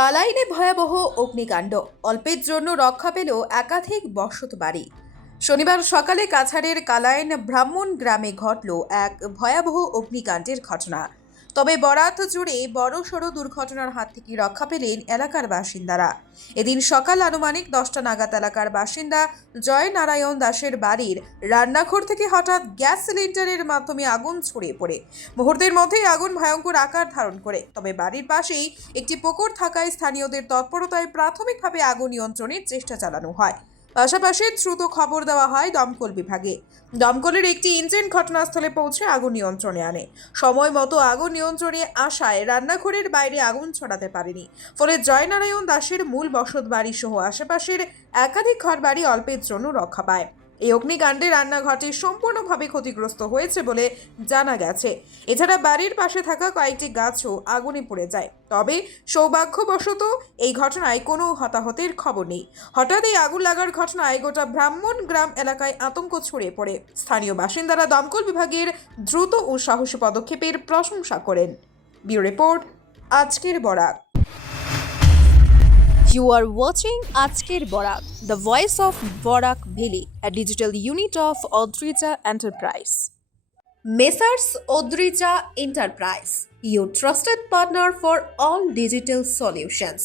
কালাইনে ভয়াবহ অগ্নিকাণ্ড। অল্পের জন্য রক্ষা পেল একাধিক বসত বাড়ি। শনিবার সকালে কাছাড়ের কালাইন ব্রাহ্মণ গ্রামে ঘটল এক ভয়াবহ অগ্নিকাণ্ডের ঘটনা। তবে বরাত জুড়ে বড় সড় দুর্ঘটনার হাত থেকে রক্ষা পেলেন এলাকার বাসিন্দারা। এদিন সকাল আনুমানিক দশটা নাগাদ এলাকার বাসিন্দা জয় নারায়ণ দাসের বাড়ির রান্নাঘর থেকে হঠাৎ গ্যাস সিলিন্ডারের মাধ্যমে আগুন ছড়িয়ে পড়ে। মুহূর্তের মধ্যেই আগুন ভয়ঙ্কর আকার ধারণ করে। তবে বাড়ির পাশেই একটি পুকুর থাকায় স্থানীয়দের তৎপরতায় প্রাথমিকভাবে আগুন নিয়ন্ত্রণের চেষ্টা চালানো হয়। পাশাপাশি দ্রুত খবর দেওয়া হয় দমকল বিভাগে। দমকলের একটি ইঞ্জিন ঘটনাস্থলে পৌঁছে আগুন নিয়ন্ত্রণে আনে। সময় মতো আগুন নিয়ন্ত্রণে আসায় রান্নাঘরের বাইরে আগুন ছড়াতে পারেনি। ফলে জয়নারায়ণ দাসের মূল বসত বাড়ি সহ আশেপাশের একাধিক ঘরবাড়ি অল্পের জন্য রক্ষা পায়। এই অগ্নিকাণ্ডে রান্নাঘরটি সম্পূর্ণভাবে ক্ষতিগ্রস্ত হয়েছে বলে জানা গেছে। এছাড়া বাড়ির পাশে থাকা কয়েকটি গাছও আগুনে পড়ে যায়। তবে সৌভাগ্যবশত এই ঘটনায় কোনো হতাহতের খবর নেই। হঠাৎ এই আগুন লাগার ঘটনায় গোটা ব্রাহ্মণ গ্রাম এলাকায় আতঙ্ক ছড়িয়ে পড়ে। স্থানীয় বাসিন্দারা দমকল বিভাগের দ্রুত ও সাহসী পদক্ষেপের প্রশংসা করেন। ব্যুরো রিপোর্ট, আজকের Barak You are watching Ajker Borak, the voice of Borak Valley, a digital unit of Odrija Enterprise. Messrs. Odrija Enterprise, your trusted partner for all digital solutions.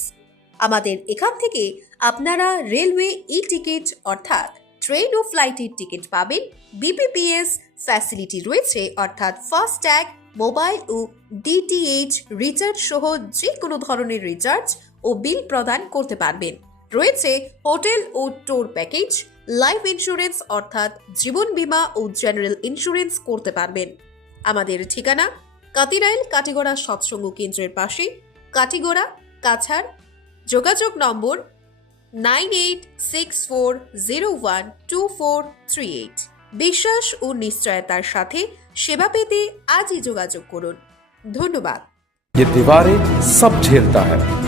আমাদের এখান থেকে আপনারা রেলওয়ে ই টিকিট অর্থাৎ ট্রেন ও ফ্লাইটের ticket পাবেন বিপিপিএস facility রয়েছে অর্থাৎ ফাস্ট্যাগ মোবাইল ও ডিটিএইচ রিচার্জ সহ যে কোনো ধরনের রিচার্জ ও বিল প্রদান করতে পারবেন রয়েছে হোটেল ও ট্যুর প্যাকেজ লাইফ ইন্স্যুরেন্স অর্থাৎ জীবন বীমা ও জেনারেল ইন্স্যুরেন্স করতে পারবেন আমাদের ঠিকানা কাতিরাইল কাটিগড়া সৎসঙ্গ কেন্দ্রের পাশে কাটিগড়া কাছাড় যোগাযোগ number nine eight six four zero one two four three eight বিশ্বাস ও নিশ্চয়তার সাথে সেবা পেতে আজই যোগাযোগ করুন ধন্যবাদ ये दीवारें सब झेलता है